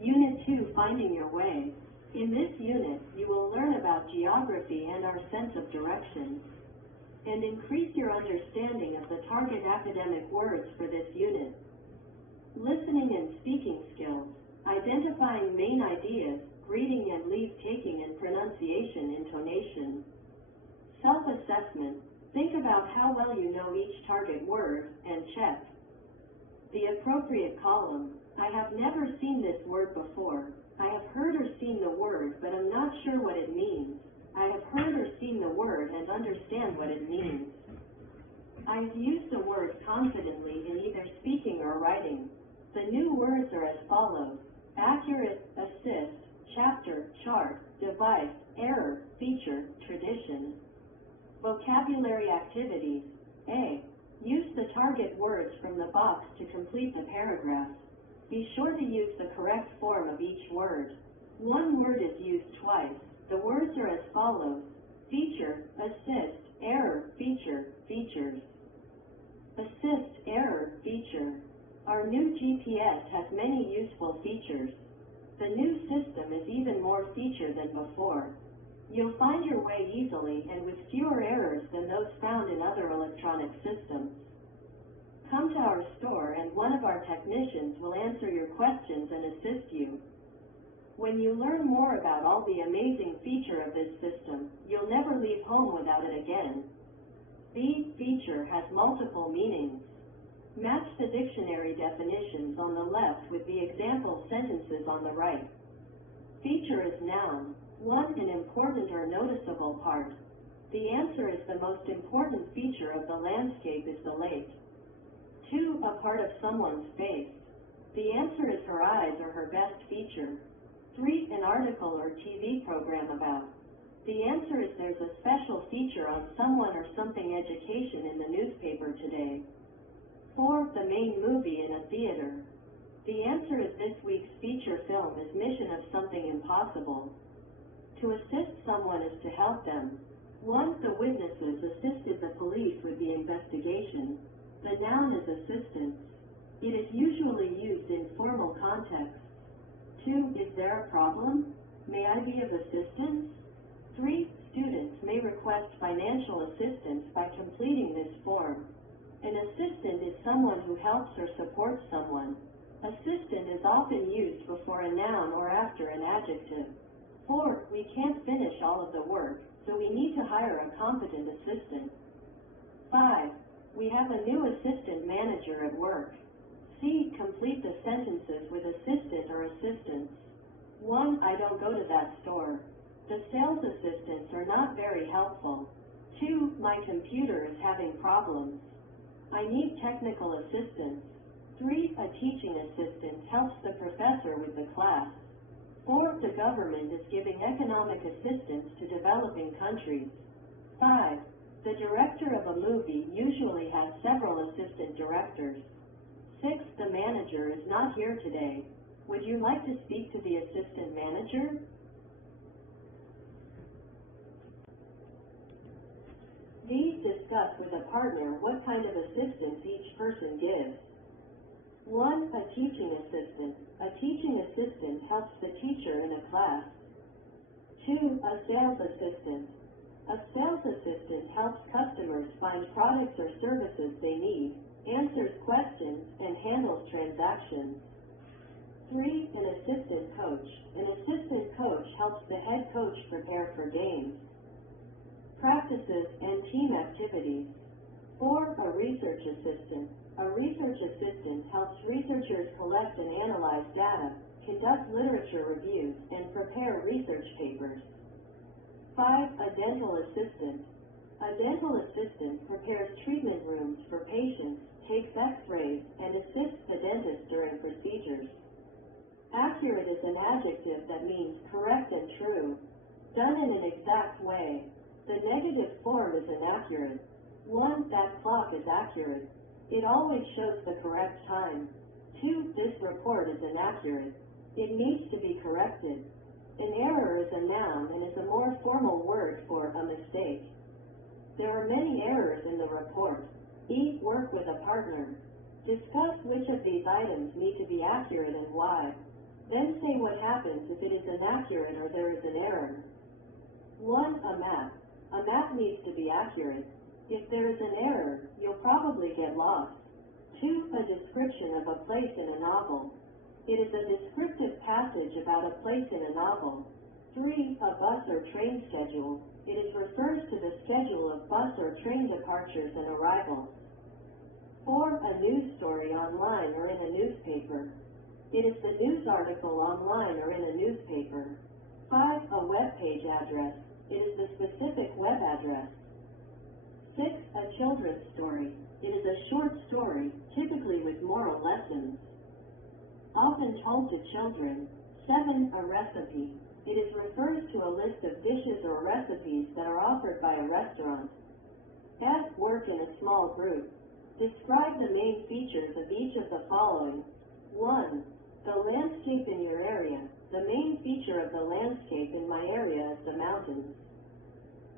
Unit 2, Finding Your Way. In this unit, you will learn about geography and our sense of direction, and increase your understanding of the target academic words for this unit. Listening and speaking skills, identifying main ideas, reading and leave-taking and pronunciation intonation. Self-assessment, think about how well you know each target word, and check. The appropriate column, I have never seen this word before. I have heard or seen the word, but I'm not sure what it means. I have heard or seen the word and understand what it means. I have used the word confidently in either speaking or writing. The new words are as follows: accurate, assist, chapter, chart, device, error, feature, tradition. Vocabulary activities. A. Use the target words from the box to complete the paragraph. Be sure to use the correct form of each word. One word is used twice. The words are as follows: feature, assist, error, feature, features. Assist, error, feature. Our new GPS has many useful features. The new system is even more featured than before. You'll find your way easily and with fewer errors than those found in other electronic systems. Come to our store and one of our technicians will answer your questions and assist you. When you learn more about all the amazing feature of this system, you'll never leave home without it again. B. Feature has multiple meanings. Match the dictionary definitions on the left with the example sentences on the right. Feature is noun. 1. An important or noticeable part. The answer is the most important feature of the landscape is the lake. 2. A part of someone's face. The answer is her eyes or her best feature. 3. An article or TV program about. The answer is there's a special feature on someone or something education in the newspaper today. 4. The main movie in a theater. The answer is this week's feature film is Mission of Something Impossible. To assist someone is to help them. 1. The witnesses assisted the police with the investigation. The noun is assistance. It is usually used in formal context. 2. Is there a problem? May I be of assistance? 3. Students may request financial assistance by completing this form. An assistant is someone who helps or supports someone. Assistant is often used before a noun or after an adjective. 4. We can't finish all of the work, so we need to hire a competent assistant. 5. We have a new assistant manager at work. C. Complete the sentences with assistant or assistants. 1. I don't go to that store. The sales assistants are not very helpful. 2. My computer is having problems. I need technical assistance. 3. A teaching assistant helps the professor with the class. 4. The government is giving economic assistance to developing countries. 5. The director of a movie usually has several assistant directors. 6. The manager is not here today. Would you like to speak to the assistant manager? D. Discuss with a partner what kind of assistance each person gives. 1. A teaching assistant. A teaching assistant helps the teacher in a class. 2. A sales assistant. A sales assistant helps customers find products or services they need, answers questions, and handles transactions. 3. An assistant coach. An assistant coach helps the head coach prepare for games. Practices and team activities. 4. A research assistant. A research assistant helps researchers collect and analyze data, conduct literature reviews, and prepare research papers. 5. A dental assistant. A dental assistant prepares treatment rooms for patients, takes x-rays, and assists the dentist during procedures. Accurate is an adjective that means correct and true, done in an exact way. The negative form is inaccurate. 1. That clock is accurate. It always shows the correct time. 2. This report is inaccurate. It needs to be corrected. An error is a noun and is a more formal word for a mistake. There are many errors in the report. E. Work with a partner. Discuss which of these items need to be accurate and why. Then say what happens if it is inaccurate or there is an error. 1. A map. A map needs to be accurate. If there is an error, you'll probably get lost. 2. A description of a place in a novel. It is a descriptive passage about a place in a novel. 3. A bus or train schedule. It refers to the schedule of bus or train departures and arrivals. 4. A news story online or in a newspaper. It is the news article online or in a newspaper. 5. A web page address. It is the specific web address. 6. A children's story. It is a short story, typically with moral lessons, often told to children. 7. A recipe. It refers to a list of dishes or recipes that are offered by a restaurant. F. Work in a small group. Describe the main features of each of the following. 1. The landscape in your area. The main feature of the landscape in my area is the mountains.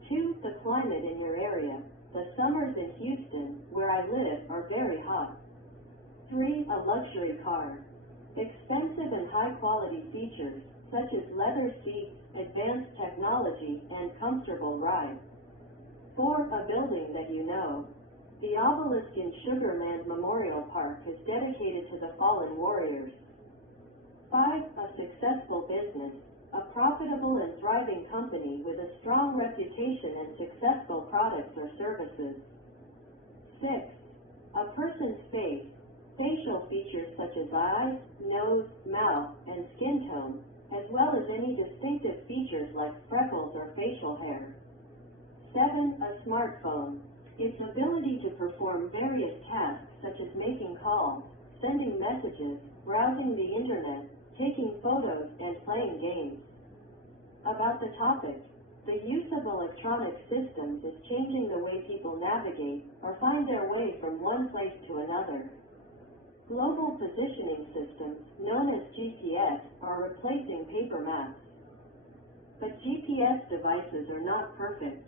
2. The climate in your area. The summers in Houston, where I live, are very hot. 3. A luxury car. Expensive and high-quality features, such as leather seats, advanced technology, and comfortable rides. 4. A building that you know. The obelisk in Sugar Land Memorial Park is dedicated to the fallen warriors. 5. A successful business. A profitable and thriving company with a strong reputation and successful products or services. 6. A person's face. Facial features such as eyes, nose, mouth, and skin tone, as well as any distinctive features like freckles or facial hair. 7. A smartphone. Its ability to perform various tasks such as making calls, sending messages, browsing the internet, taking photos, and playing games. About the topic, the use of electronic systems is changing the way people navigate or find their way from one place to another. Global positioning systems, known as GPS, are replacing paper maps. But GPS devices are not perfect.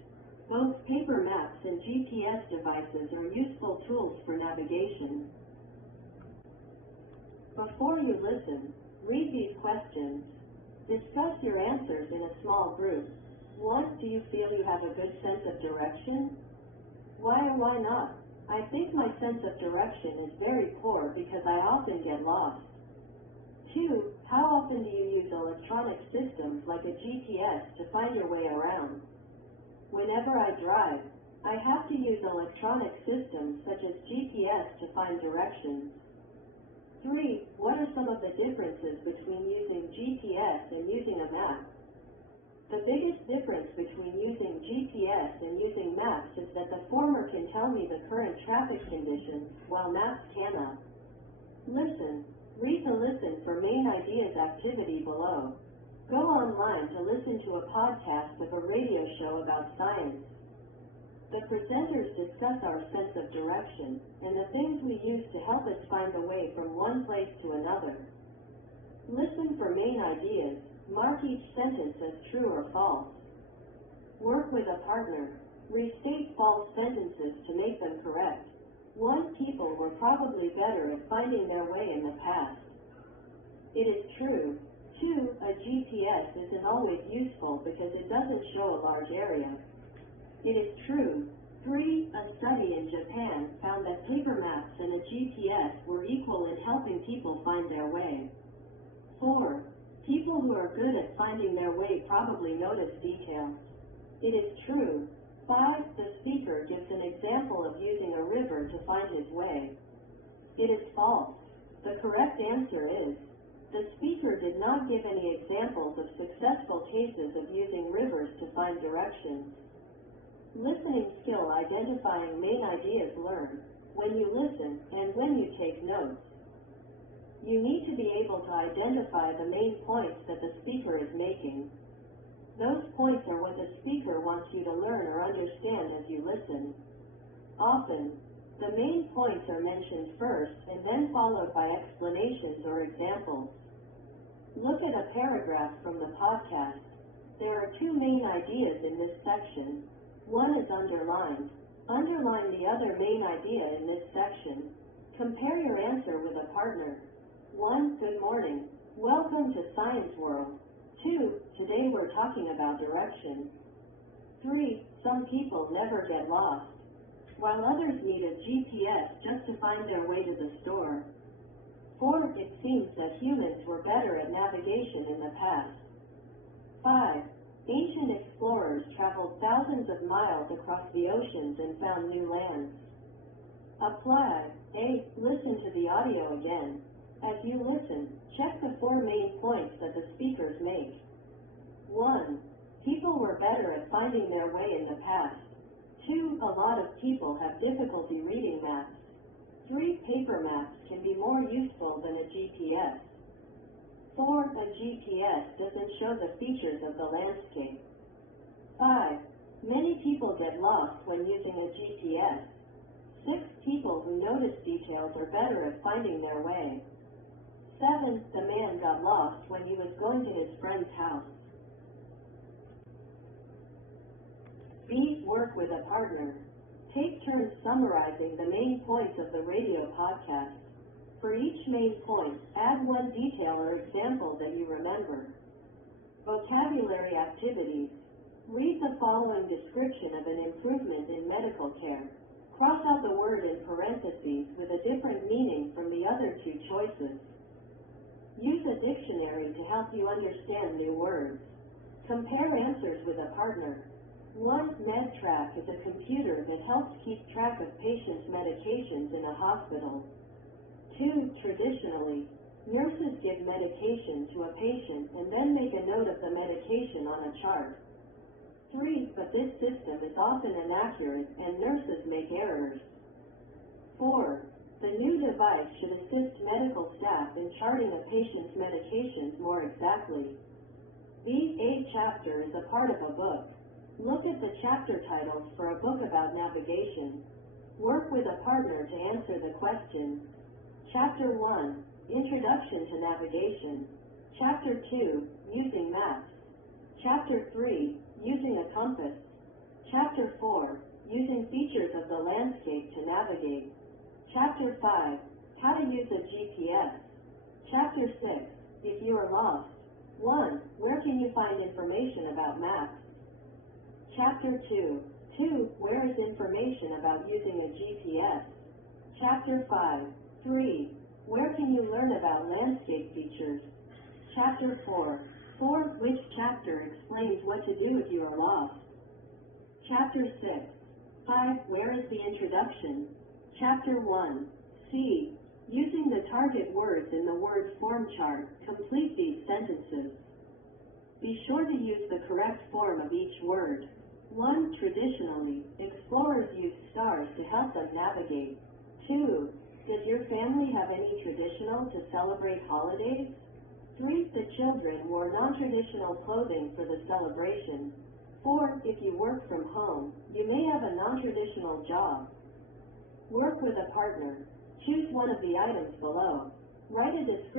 Both paper maps and GPS devices are useful tools for navigation. Before you listen, read these questions. Discuss your answers in a small group. 1. Do you feel you have a good sense of direction? Why or why not? I think my sense of direction is very poor because I often get lost. 2. How often do you use electronic systems like a GPS to find your way around? Whenever I drive, I have to use electronic systems such as GPS to find directions. 3. What are some of the differences between using GPS and using a map? The biggest difference between using GPS and using maps is that the former can tell me the current traffic conditions, while maps cannot. Listen. Read the Listen for Main Ideas activity below. Go online to listen to a podcast of a radio show about science. The presenters discuss our sense of direction and the things we use to help us find the way from one place to another. Listen for main ideas. Mark each sentence as true or false. Work with a partner. Restate false sentences to make them correct. 1. People were probably better at finding their way in the past. It is true. 2. A GPS isn't always useful because it doesn't show a large area. It is true. 3. A study in Japan found that paper maps and a GPS were equal in helping people find their way. 4. People who are good at finding their way probably notice details. It is true. 5. The speaker gives an example of using a river to find his way. It is false. The correct answer is, the speaker did not give any examples of successful cases of using rivers to find directions. Listening skill identifying main ideas learned when you listen and when you take notes. You need to be able to identify the main points that the speaker is making. Those points are what the speaker wants you to learn or understand as you listen. Often, the main points are mentioned first and then followed by explanations or examples. Look at a paragraph from the podcast. There are 2 main ideas in this section. One is underlined. Underline the other main idea in this section. Compare your answer with a partner. 1. Good morning. Welcome to Science World. 2. Today we're talking about direction. 3. Some people never get lost, while others need a GPS just to find their way to the store. 4. It seems that humans were better at navigation in the past. 5. Ancient explorers traveled thousands of miles across the oceans and found new lands. Apply. 8. Listen to the audio again. As you listen, check the 4 main points that the speakers make. 1. People were better at finding their way in the past. 2. A lot of people have difficulty reading maps. 3. Paper maps can be more useful than a GPS. 4. A GPS doesn't show the features of the landscape. 5. Many people get lost when using a GPS. 6. People who notice details are better at finding their way. 7. The man got lost when he was going to his friend's house. B. Work with a partner. Take turns summarizing the main points of the radio podcast. For each main point, add one detail or example that you remember. Vocabulary activities. Read the following description of an improvement in medical care. Cross out the word in parentheses with a different meaning from the other 2 choices. Use a dictionary to help you understand new words. Compare answers with a partner. 1. MedTrack is a computer that helps keep track of patients' medications in a hospital. 2. Traditionally, nurses give medication to a patient and then make a note of the medication on a chart. 3. But this system is often inaccurate and nurses make errors. 4. The new device should assist medical staff in charting a patient's medications more exactly. A chapter is a part of a book. Look at the chapter titles for a book about navigation. Work with a partner to answer the questions. Chapter 1, Introduction to Navigation. Chapter 2, Using Maps. Chapter 3, Using a Compass. Chapter 4, Using Features of the Landscape to Navigate. Chapter 5, How to Use a GPS. Chapter 6, If you are lost. 1. Where can you find information about maps? Chapter 2, Where is information about using a GPS? Chapter 5, 3, Where can you learn about landscape features? Chapter 4, which chapter explains what to do if you are lost? Chapter 6, 5, Where is the introduction? Chapter 1, C, Using the target words in the word form chart, complete these sentences. Be sure to use the correct form of each word. 1. Traditionally, explorers use stars to help them navigate. 2. Does your family have any traditional to celebrate holidays? 3. The children wore non-traditional clothing for the celebration. 4. If you work from home, you may have a non-traditional job. Work with a partner. Choose one of the items below. Write a description